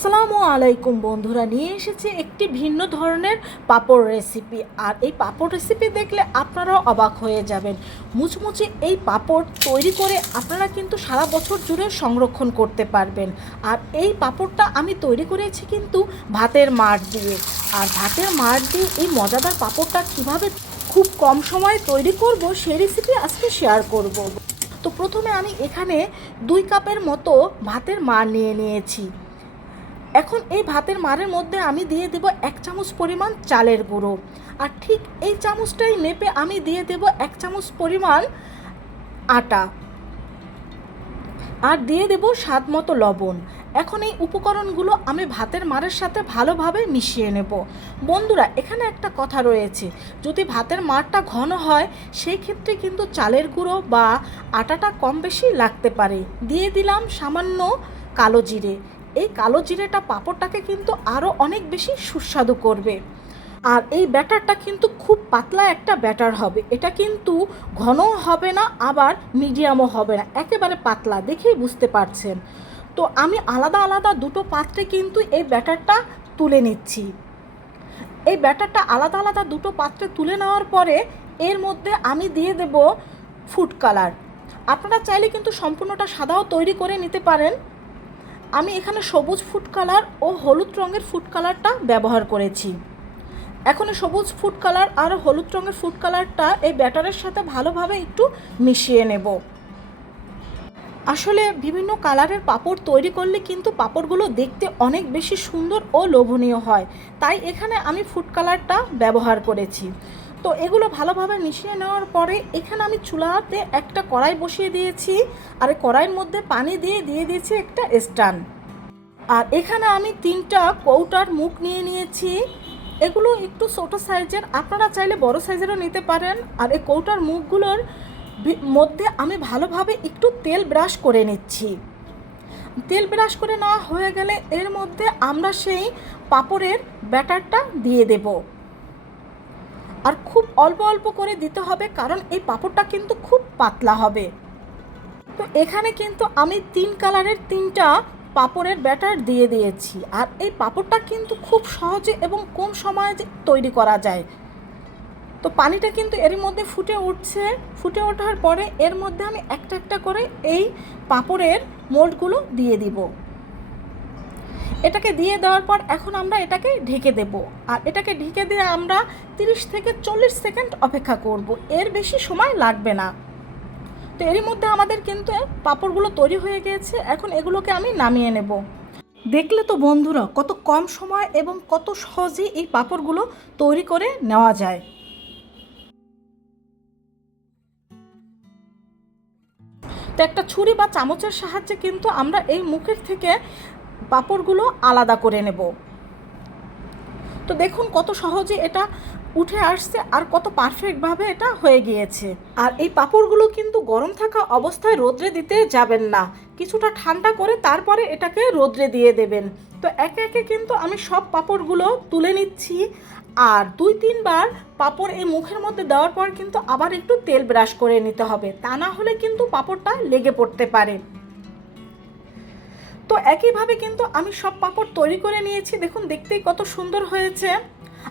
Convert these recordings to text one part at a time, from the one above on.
আসসালামু আলাইকুম বন্ধুরা, নিয়ে এসেছি একটি ভিন্ন ধরনের পাঁপড় রেসিপি। আর এই পাঁপড় রেসিপি দেখলে আপনারাও অবাক হয়ে যাবেন। মুচমুচে এই পাঁপড় তৈরি করে আপনারা কিন্তু সারা বছর জুড়ে সংরক্ষণ করতে পারবেন। আর এই পাঁপড়টা আমি তৈরি করেছি কিন্তু ভাতের মাড় দিয়ে। আর ভাতের মাড় দিয়ে এই মজাদার পাঁপড়টা কীভাবে খুব কম সময়ে তৈরি করব সেই রেসিপি আজকে শেয়ার করব। তো প্রথমে আমি এখানে 2 কাপের মতো ভাতের মাড় নিয়ে নিয়েছি। এখন এই ভাতের মাড়ের মধ্যে আমি দিয়ে দেব 1 চামচ পরিমাণ চালের গুঁড়ো। আর ঠিক এই চামচটাই মেপে আমি দিয়ে দেব 1 চামচ পরিমাণ আটা, আর দিয়ে দেব স্বাদ মতো লবণ। এখন এই উপকরণগুলো আমি ভাতের মাড়ের সাথে ভালোভাবে মিশিয়ে নেব। বন্ধুরা, এখানে একটা কথা রয়েছে, যদি ভাতের মাড়টা ঘন হয় সেই ক্ষেত্রে কিন্তু চালের গুঁড়ো বা আটাটা কম বেশি লাগতে পারে। দিয়ে দিলাম সামান্য কালো জিরে। এই কালো জিরেটা পাঁপড়টাকে কিন্তু আরও অনেক বেশি সুস্বাদু করবে। আর এই ব্যাটারটা কিন্তু খুব পাতলা একটা ব্যাটার হবে, এটা কিন্তু ঘনও হবে না আবার মিডিয়ামও হবে না, একেবারে পাতলা, দেখেই বুঝতে পারছেন। তো আমি আলাদা আলাদা দুটো পাত্রে কিন্তু এই ব্যাটারটা তুলে নিচ্ছি। এই ব্যাটারটা আলাদা আলাদা দুটো পাত্রে তুলে নেওয়ার পরে এর মধ্যে আমি দিয়ে দেব ফুড কালার। আপনারা চাইলে কিন্তু সম্পূর্ণটা সাদাও তৈরি করে নিতে পারেন। আমি এখানে সবুজ ফুড কালার ও হলুদ রঙের ফুড কালারটা ব্যবহার করেছি। এখন এই সবুজ ফুড কালার আর হলুদ রঙের ফুড কালারটা এই ব্যাটারের সাথে ভালোভাবে একটু মিশিয়ে নেব। আসলে বিভিন্ন কালারের পাঁপড় তৈরি করলে কিন্তু পাঁপড়গুলো দেখতে অনেক বেশি সুন্দর ও লোভনীয় হয়, তাই এখানে আমি ফুড কালারটা ব্যবহার করেছি। তো এগুলো ভালোভাবে মিশিয়ে নেওয়ার পরে এখানে আমি চুলাতে একটা কড়াই বসিয়ে দিয়েছি। আর এই কড়াইয়ের মধ্যে পানি দিয়ে দিয়েছি একটা স্ট্যান্ড। আর এখানে আমি 3টা কৌটার মুখ নিয়ে নিয়েছি। এগুলো একটু ছোটো সাইজের, আপনারা চাইলে বড় সাইজেরও নিতে পারেন। আর এই কৌটার মুখগুলোর মধ্যে আমি ভালোভাবে একটু তেল ব্রাশ করে নিচ্ছি। তেল ব্রাশ করে নেওয়া হয়ে গেলে এর মধ্যে আমরা সেই পাঁপড়ের ব্যাটারটা দিয়ে দেব। আর খুব অল্প অল্প করে দিতে হবে, কারণ এই পাঁপড়টা কিন্তু খুব পাতলা হবে। তো এখানে কিন্তু আমি 3 কালারের 3টা পাঁপড়ের ব্যাটার দিয়ে দিয়েছি। আর এই পাঁপড়টা কিন্তু খুব সহজে এবং কম সময়ে তৈরি করা যায়। তো পানিটা কিন্তু এর মধ্যে ফুটে উঠছে। ফুটে ওঠার পরে এর মধ্যে আমি একটা একটা করে এই পাঁপড়ের মোল্ডগুলো দিয়ে দিব। এটাকে দিয়ে দেওয়ার পর এখন আমরা এটাকে ঢেকে দেব। আর এটাকে ঢেকে দিয়ে আমরা 30 থেকে 40 সেকেন্ড অপেক্ষা করব, এর বেশি সময় লাগবে না। তো এরই মধ্যে আমাদের কিন্তু পাঁপড়গুলো তৈরি হয়ে গিয়েছে। এখন এগুলোকে আমি নামিয়ে নেব। দেখলে তো বন্ধুরা, কত কম সময় এবং কত সহজেই এই পাঁপড়গুলো তৈরি করে নেওয়া যায়। তো একটা ছুরি বা চামচের সাহায্যে কিন্তু আমরা এই মুখের থেকে পাঁপড়গুলো আলাদা করে নেব। তো দেখুন কত সহজে এটা উঠে আসছে আর কত পারফেক্টভাবে এটা হয়ে গিয়েছে। আর এই পাঁপড়গুলো কিন্তু গরম থাকা অবস্থায় রোদ্রে দিতে যাবেন না, কিছুটা ঠান্ডা করে তারপরে এটাকে রোদ্রে দিয়ে দেবেন। তো একে একে কিন্তু আমি সব পাঁপড়গুলো তুলে নিচ্ছি। আর 2-3 বার পাঁপড় এই মুখের মধ্যে দেওয়ার পর কিন্তু আবার একটু তেল ব্রাশ করে নিতে হবে, তা না হলে কিন্তু পাঁপড়টা লেগে পড়তে পারে। তো একইভাবে কিন্তু আমি সব পাঁপড় তৈরি করে নিয়েছি, দেখুন দেখতেই কত সুন্দর হয়েছে।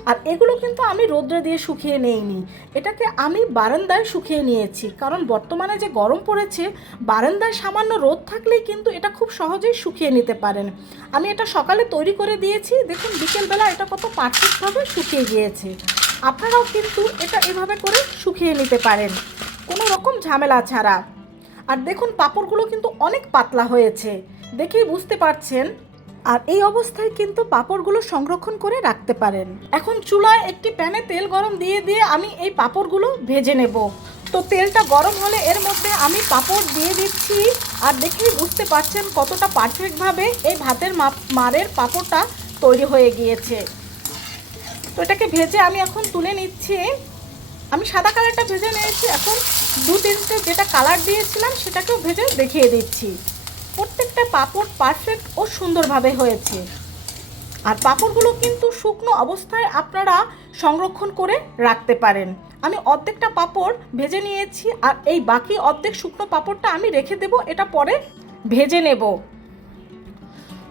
আর এগুলো কিন্তু আমি রোদ্রে দিয়ে শুকিয়ে নেইনি, এটাকে আমি বারান্দায় শুকিয়ে নিয়েছি, কারণ বর্তমানে যে গরম পড়েছে, বারান্দায় সামান্য রোদ থাকলেই কিন্তু এটা খুব সহজেই শুকিয়ে নিতে পারেন। আমি এটা সকালে তৈরি করে দিয়েছি, দেখুন বিকেলবেলা এটা কত পারফেক্টভাবে শুকিয়ে গিয়েছে। আপনারাও কিন্তু এটা এভাবে করে শুকিয়ে নিতে পারেন কোনো রকম ঝামেলা ছাড়া। আর দেখুন পাঁপড়গুলো কিন্তু অনেক পাতলা হয়েছে, দেখেই বুঝতে পারছেন। আর এই অবস্থায় কিন্তু পাঁপড়গুলো সংরক্ষণ করে রাখতে পারেন। এখন চুলায় একটি প্যানে তেল গরম দিয়ে আমি এই পাঁপড়গুলো ভেজে নেব। তো তেলটা গরম হলে এর মধ্যে আমি পাঁপড় দিয়ে দিচ্ছি। আর দেখেই বুঝতে পারছেন কতটা পারফেক্টভাবে এই ভাতের মাড়ের পাঁপড়টা তৈরি হয়ে গিয়েছে। তো এটাকে ভেজে আমি এখন তুলে নিচ্ছি। আমি সাদা কালারটা ভেজে নিয়েছি, এখন 2-3টে যেটা কালার দিয়েছিলাম সেটাকেও ভেজে দেখিয়ে দিচ্ছি। প্রত্যেকটা পাঁপড় পারফেক্ট ও সুন্দরভাবে হয়েছে। আর পাঁপড়গুলো কিন্তু শুকনো অবস্থায় আপনারা সংরক্ষণ করে রাখতে পারেন। আমি অর্ধেকটা পাঁপড় ভেজে নিয়েছি, আর এই বাকি অর্ধেক শুকনো পাঁপড়টা আমি রেখে দেব, এটা পরে ভেজে নেব।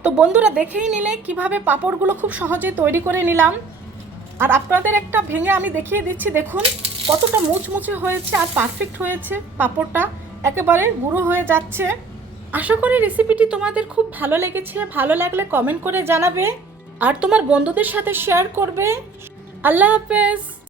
তো বন্ধুরা দেখেই নিলে কিভাবে পাঁপড়গুলো খুব সহজে তৈরি করে নিলাম। আর আপনাদের একটা ভেঙে আমি দেখিয়ে দিচ্ছি, দেখুন কতটা মুচমুচে হয়েছে আর পারফেক্ট হয়েছে, পাঁপড়টা একেবারে গুঁড়ো হয়ে যাচ্ছে। আশা করি রেসিপিটি তোমাদের খুব ভালো লেগেছে। ভালো লাগলে কমেন্ট করে জানাবে আর তোমার বন্ধুদের সাথে শেয়ার করবে। আল্লাহ হাফেজ।